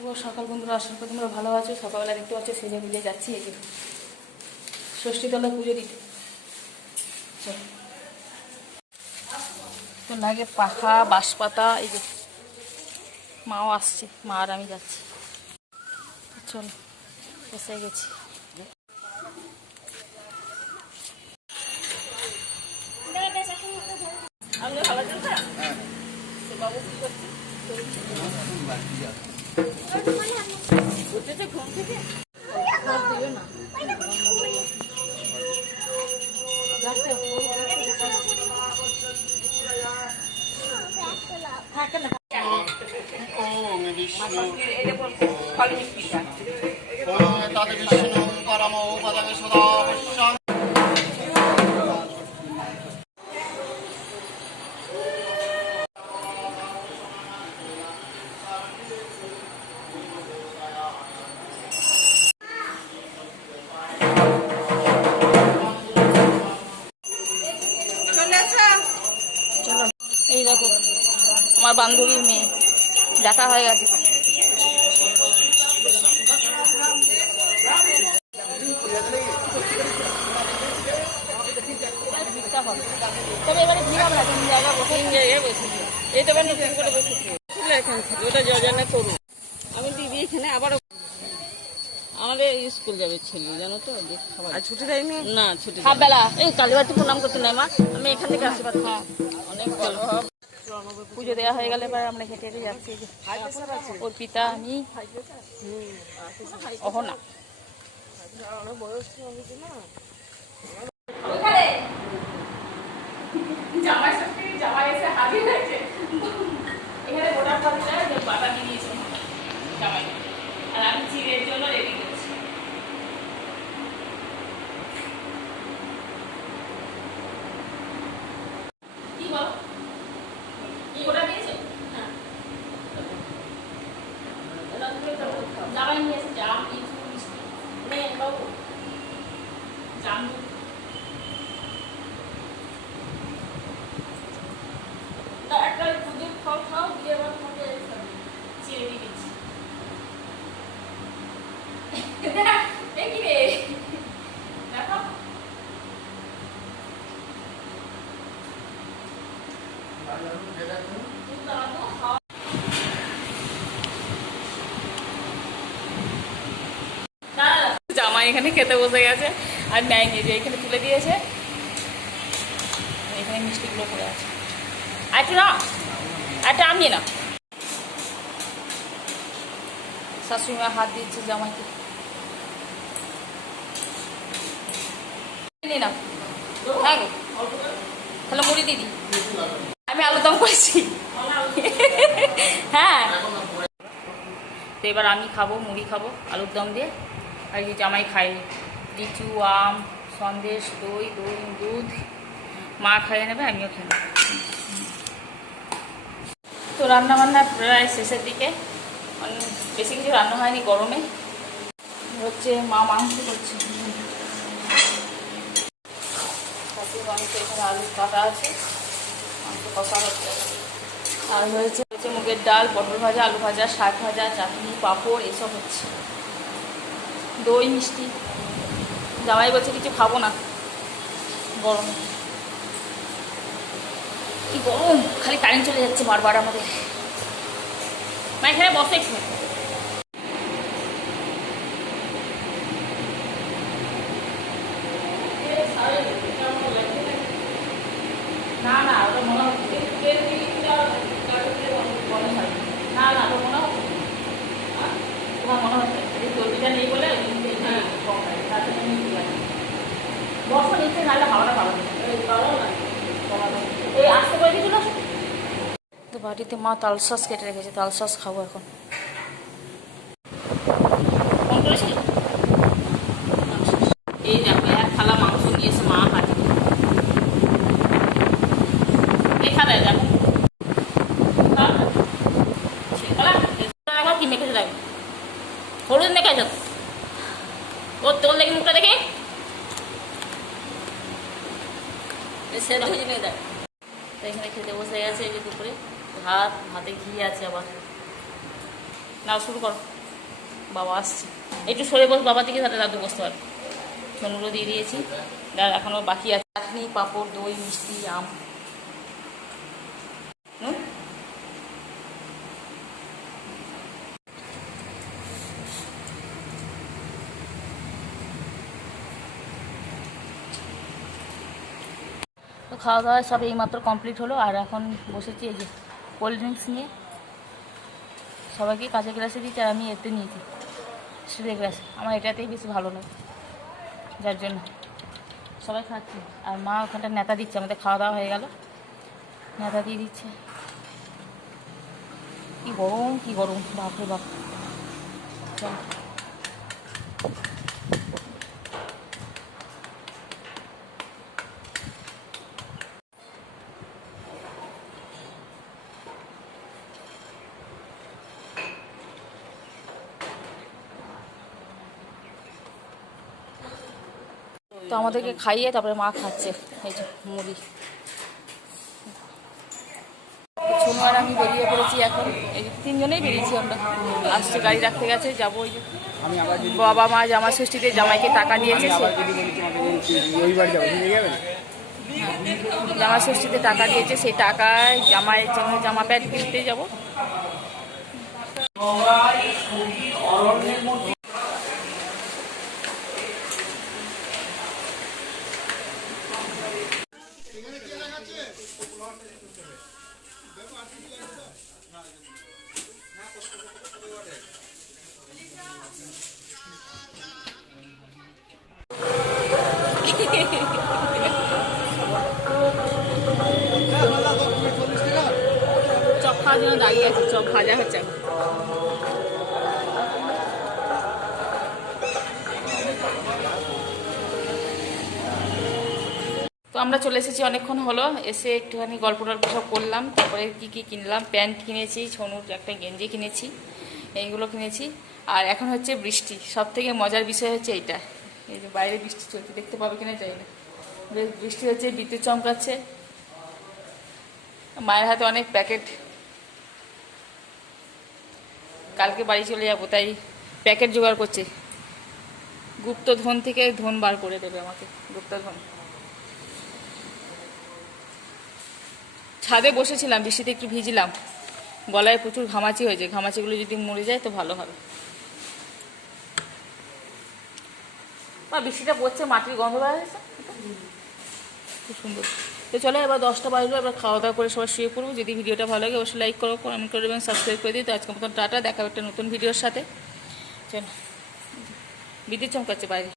শুভ সকাল বন্ধুরা, আশা করি তোমরা ভালো আছো। সকালবেলা দেখতে পাচ্ছ সেজে গুজে যাচ্ছি এই যে ষষ্ঠীতলা পুজো দিতে। তো লাগে পাখা বাঁশপাতা, এই যে মাও আসছে, মা আর আমি যাচ্ছি। চলো এসে গেছি। ভালো আছেন স্যার? বাবু কি করছে? উঠেছে ঘুম থেকে? দিবে না থাকে না। এই দেখো আমার বান্ধবীর মেয়ে দেখা হয়ে গেছে। তবে এবারে ভিড় হবে না, তিন জায়গায় বসে এই তো নতুন করে বসেছি এখান থেকে ওটা যোজনা করুন। আমি দিদি এখানে আবারও আমাদের স্কুল যাবে ছেলে, জানো তো, ছুটি টাইমে না, ছুটি হাফ বেলা। এই কালীবাড়ি প্রণাম করতে নেই মা, আমি এখান থেকে আসতে পারছি। হ্যাঁ অনেক ভালো। পুজো দেওয়া হয়ে গেলে এবার আমরা হেঁটে হেঁটে যাচ্ছি। ওর পিতা আমি অহনা। জামাই এসে হাজির হয়েছে এখানে, গোটা বাটা দিয়ে দিয়েছে জামাই, আর আমি চিড়ের জন্য রেডি করছি। কি বলো, কি ওটা দিয়েছে? হ্যাঁ জামাই নিয়ে এসে জাম কিছু মিষ্টি নেই বাবু, জাম একটা দুধের ফল খাও, দিয়ে আবার তোমাকে চিড়ে দিয়ে দিচ্ছি। দেখো জামাই এখানে খেতে বসে গেছে আর নেয়নি, যে এখানে তুলে দিয়েছে, এখানে মিষ্টিগুলো পড়ে আছে। আরেকটু না, একটা আমি না। শাশুড়ি মা হাত দিচ্ছে জামাইকে, না হ্যাঁ গো, তাহলে মুড়ি দিদি, আমি আলুর দম করেছি। হ্যাঁ তো এবার আমি খাবো, মুড়ি খাবো আলুর দম দিয়ে, আর কি জামাই খাইনি। লিচু, আম, সন্দেশ, দই, দুধ মা খাইয়ে নেবে, আমিও খেয়ে নেব। তো রান্নাবান্না প্রায় শেষের দিকে, বেশি কিছু রান্না হয়নি গরমে। হচ্ছে মা মাংস করছে, মাংস এখানে আলু কাটা আছে, মাংস কষা হচ্ছে। আর হয়েছে মুগের ডাল, পটল ভাজা, আলু ভাজা, শাক ভাজা, চাটনি, পাঁপড় এসব হচ্ছে, দই মিষ্টি। জামাই বলছে কিছু খাবো না গরমে। কি গরম, খালি কারেন্ট চলে যাচ্ছে বারবার আমাদের। মা এখানে বসে একটু, না না ওটা মনে হচ্ছে না না তো মনে হচ্ছে তোমার মনে হচ্ছে এই চর্বিটা নেই বলে বসো নিচে, নাহলে হাওয়াটা পাবো না, এই আসতে করে দিয়েছিল। তো বাড়িতে মা তাল সস কেটে রেখেছে, তাল সস খাবো এখন। ফোন করেছিল, এই দেখো এক থালা মাংস নিয়েছে মা হাতে, এখানে দেখো কি মেখেছে, দেখো হলুদ মেখেছ ওর, তোর দেখি মুখটা দেখে দেখ। তো এখানে খেতে বসে গেছে, এই যে দুপুরে ভাত, ভাতে ঘি আছে আবার। নাও শুরু করো। বাবা আসছে, একটু সরে বস বাবা থেকে, তাহলে দাদু বসতে পারবে। ছনুরও দিয়ে দিয়েছি, আর এখনও বাকি আছে চাটনি, পাঁপড়, দই, মিষ্টি, আম। তো খাওয়া দাওয়া সব এইমাত্র কমপ্লিট হলো, আর এখন বসেছি এই যে কোল্ড ড্রিঙ্কস নিয়ে। সবাইকে কাঁচা গ্লাসে দিচ্ছি, আর আমি এতে নিয়েছি স্টিলের গ্লাসে। আমার এটাতেই বেশি ভালো লাগে, যার জন্য সবাই খাচ্ছি। আর মা ওখানটা নেতা দিচ্ছে, আমাদের খাওয়া দাওয়া হয়ে গেল, নেতা দিয়ে দিচ্ছে। কি গরম, কি গরম, বাপরে বাপ। চল তো আমাদেরকে খাইয়ে তারপরে মা খাচ্ছে এই যে মুড়ি। সোনু আর আমি বেরিয়ে পড়েছি এখন, এই যে তিনজনেই বেরিয়েছি আমরা। আসছে, গাড়ি রাখতে গেছে, যাবো। ওই যে বাবা মা জামা ষষ্ঠীতে জামাইকে টাকা দিয়েছে, জামা ষষ্ঠীতে টাকা দিয়েছে, সেই টাকায় জামাইয়ের জন্য জামা প্যান্ট কিনতে যাবো। চপ খাওয়ার জন্য দাঁড়িয়ে আছে, চপ ভাজা হচ্ছে। তো আমরা চলে এসেছি, অনেকক্ষণ হলো এসে একটুখানি গল্প টল্প সব করলাম। তারপরে কী কী কিনলাম, প্যান্ট কিনেছি, ছনুর একটা গেঞ্জি কিনেছি, এইগুলো কিনেছি। আর এখন হচ্ছে বৃষ্টি, সব থেকে মজার বিষয় হচ্ছে এইটা, এই যে বাইরে বৃষ্টি চলছে, দেখতে পাবে কিনা জানি না। বৃষ্টি হচ্ছে, বিদ্যুৎ চমকাচ্ছে। মায়ের হাতে অনেক প্যাকেট, কালকে বাড়ি চলে যাবো, তাই প্যাকেট জোগাড় করছে। গুপ্তধন থেকে ধন বার করে দেবে আমাকে, গুপ্তধন। ছাদে বসেছিলাম, বৃষ্টিতে একটু ভিজলাম, গলায় প্রচুর ঘামাচি হয়েছে, ঘামাচিগুলো যদি মরে যায় তো ভালো হবে। বা বৃষ্টিটা পড়ছে, মাটির গন্ধ বেড়া যাচ্ছে, খুব সুন্দর। তো চলো, এবার 10টা বাজলো, এবার খাওয়া দাওয়া করে সবাই শুয়ে পড়বো। যদি ভিডিওটা ভালো লাগে অবশ্যই লাইক করো, কমেন্ট করে দেবেন, সাবস্ক্রাইব করে দিই। তো আজকের মতন টাটা, দেখা একটা নতুন ভিডিওর সাথে। চলো, বিদ্যুৎ চমকাচ্ছে বাইরে।